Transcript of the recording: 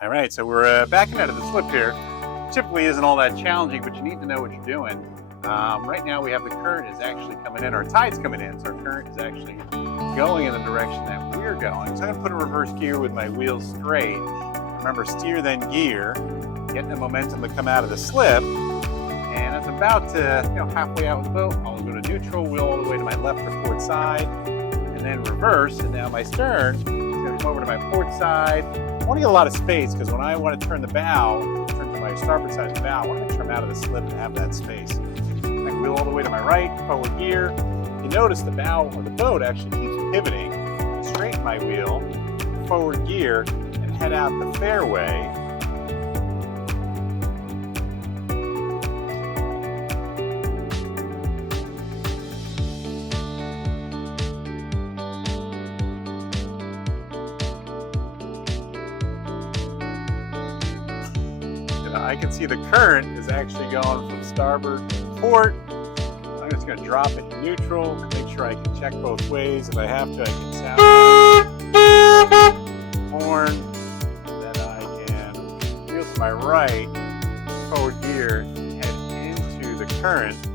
All right, so we're backing out of the slip here. Typically isn't all that challenging, but you need to know what you're doing. Right now we have the current is actually coming in, our tide's coming in, so our current is actually going in the direction that we're going. So I'm gonna put a reverse gear with my wheels straight. Remember, steer then gear, getting the momentum to come out of the slip. And it's about to, halfway out with the boat, I'll go to neutral, wheel all the way to my left or port side, and then reverse, and now my stern is gonna come over to my port side. I want to get a lot of space because when I want to turn the bow, turn to my starboard side of the bow, I want to make sure I'm out of the slip and have that space. I can wheel all the way to my right, forward gear. You notice the bow of the boat actually keeps pivoting. Straighten my wheel, forward gear, and head out the fairway. I can see the current is actually going from starboard to port. I'm just going to drop it in neutral, make sure I can check both ways. If I have to, I can sound the horn. Then I can wheel to my right, forward gear, head into the current.